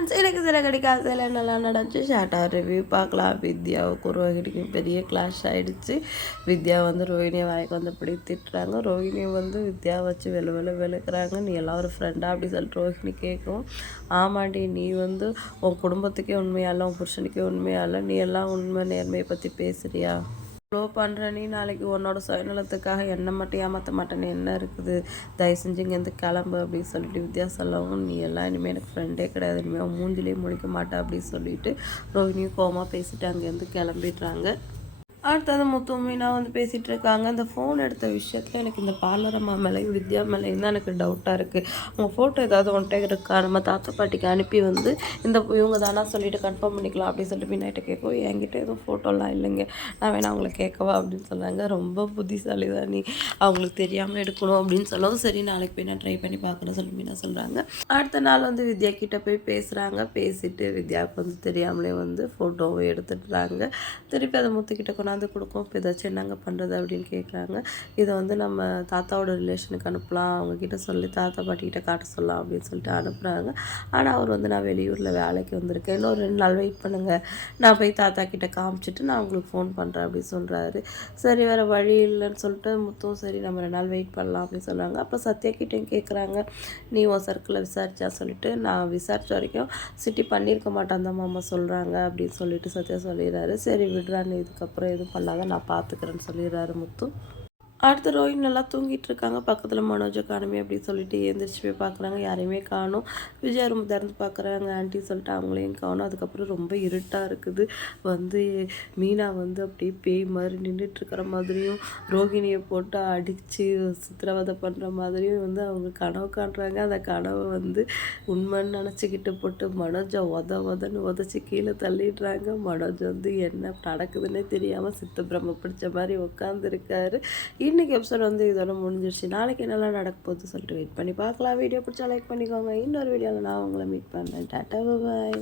Friends எனக்கு சில கிடைக்காத நல்லா நடந்துச்சு. ஷார்ட்டாக ரிவ்யூ பார்க்கலாம். வித்யாவுக்கும் ரோஹிணிக்கும் பெரிய கிளாஷ் ஆகிடுச்சு வித்யா வந்து ரோஹிணியை வாய்க்கு வந்து இப்படி திட்டுறாங்க. ரோஹிணியை வந்து வித்யா வச்சு வெளு வெளு வெளுக்கிறாங்க. நீ எல்லாம் ஒரு ஃப்ரெண்டாக அப்படி சொல்லிட்டு ரோஹிணி கேட்கும் ஆமாண்டி நீ வந்து உன் குடும்பத்துக்கே உண்மையால உன் புருஷனுக்கே உண்மையால நீ எல்லாம் உண்மை நேர்மையை பற்றி பேசுறியா? இவ்வளோ பண்ணுற நீ நாளைக்கு உன்னோட சுயநலத்துக்காக என்ன மட்டும் ஏமாற்ற மாட்டேன்னு என்ன இருக்குது? தயவு செஞ்சு இங்கேருந்து கிளம்பு அப்படின்னு சொல்லிட்டு வித்யா சொல்லவும் நீ எல்லாம் இனிமேல் எனக்கு ஃப்ரெண்டே கிடையாது. இனிமேல் மூஞ்சிலே முழிக்க மாட்டேன் அப்படின்னு சொல்லிட்டு ரோஹினியும் கோமா பேசிட்டு அங்கேருந்து கிளம்பிடுறாங்க. அடுத்தது முத்து மீனா வந்து பேசிகிட்டு இருக்காங்க இந்த ஃபோன் எடுத்த விஷயத்தில் எனக்கு இந்த பார்லரம்மா மேலேயும் வித்யா மேலேயும் தான் எனக்கு டவுட்டாக இருக்குது அவங்க ஃபோட்டோ ஏதாவது ஒன்ட்டே இருக்கா? நம்ம தாத்தா பாட்டிக்கு அனுப்பி வந்து இந்த இவங்க தானா சொல்லிவிட்டு கன்ஃபார்ம் பண்ணிக்கலாம் அப்படின்னு சொல்லிட்டு மீனாட்ட கேட்கும் என்கிட்ட எதுவும் ஃபோட்டோலாம் இல்லைங்க. நான் வேணா அவங்கள கேட்கவா? அப்படின்னு சொன்னாங்க. ரொம்ப புத்திசாலி தான் நீ. அவங்களுக்கு தெரியாமல் எடுக்கணும் அப்படின்னு சொல்லவும் சரி நாளைக்கு போய் நான் ட்ரை பண்ணி பார்க்கணும் சொல்லி மீனா சொல்கிறாங்க அடுத்த நாள் வந்து வித்யா கிட்டே போய் பேசுகிறாங்க பேசிவிட்டு வித்யாவுக்கு வந்து தெரியாமலே வந்து ஃபோட்டோவை எடுத்துடுறாங்க. திருப்பி அதை முத்துக்கிட்ட கொண்டு கொண்டாந்து கொடுக்கும். இப்போ ஏதாச்சும் என்னங்க பண்ணுறது அப்படின்னு கேட்குறாங்க இதை வந்து நம்ம தாத்தாவோட ரிலேஷனுக்கு அனுப்பலாம். அவங்கக்கிட்ட சொல்லி தாத்தா பாட்டிக்கிட்ட காட்ட சொல்லலாம் அப்படின்னு சொல்லிட்டு அனுப்புகிறாங்க ஆனால் அவர் வந்து நான் வெளியூரில் வேலைக்கு வந்திருக்கேன். இன்னும் ஒரு ரெண்டு நாள் வெயிட் பண்ணுங்கள் நான் போய் தாத்தா கிட்டே காமிச்சிட்டு நான் உங்களுக்கு ஃபோன் பண்ணுறேன் அப்படின்னு சொல்கிறாரு சரி வேறு வழி இல்லைன்னு சொல்லிட்டு முத்தும் சரி நம்ம ரெண்டு நாள் வெயிட் பண்ணலாம் அப்படின்னு சொல்கிறாங்க அப்போ சத்யா கிட்டேயும் கேட்குறாங்க நீ உன் சர்க்கிளில் விசாரிச்சா சொல்லிட்டு நான் விசாரித்த வரைக்கும் சிட்டி பண்ணியிருக்க மாட்டான் தான் மாமா சொல்கிறாங்க அப்படின்னு சொல்லிட்டு சத்யா சொல்லிடுறாரு. சரி விடுறான்னு இதுக்கப்புறம் எதுவும் பண்ணாத நான் பார்த்துக்கிறேன்னு சொல்லிடுறாரு முத்து. அடுத்து ரோஹின் நல்லா தூங்கிட்டு இருக்காங்க. பக்கத்தில் மனோஜை காணுமே அப்படின்னு சொல்லிட்டு எழுந்திரிச்சு போய் பார்க்குறாங்க யாரையுமே காணும். விஜயா ரூம் திறந்து பார்க்குறாங்க ஆண்டி சொல்லிட்டு அவங்களையும் காணும். அதுக்கப்புறம் ரொம்ப இருட்டாக இருக்குது. வந்து மீனா வந்து அப்படியே பேய் மாதிரி நின்றுட்டு இருக்கிற மாதிரியும் ரோஹிணியை போட்டு அடித்து சித்திரவதை பண்ணுற மாதிரியும் வந்து அவங்க கனவு காண்றாங்க. அந்த கனவை வந்து உண்மைன்னு நினச்சிக்கிட்டு போட்டு மனோஜை உத உதன்னு உதச்சி கீழே தள்ளிடுறாங்க. மனோஜ் வந்து என்ன நடக்குதுன்னே தெரியாமல் சித்த பிரம்ம பிடிச்ச மாதிரி உட்காந்துருக்காரு இன்றைக்கி எபிசோட் வந்து இதோட முடிஞ்சிருச்சு. நாளைக்கு என்னெல்லாம் நடக்க போகுது சொல்லிட்டு வெயிட் பண்ணி பார்க்கலாம். வீடியோ பிடிச்சா லைக் பண்ணிக்கோங்க. இன்னொரு வீடியோவில் நான் உங்களை மீட் பண்ணுறேன் டாட்டா பாய்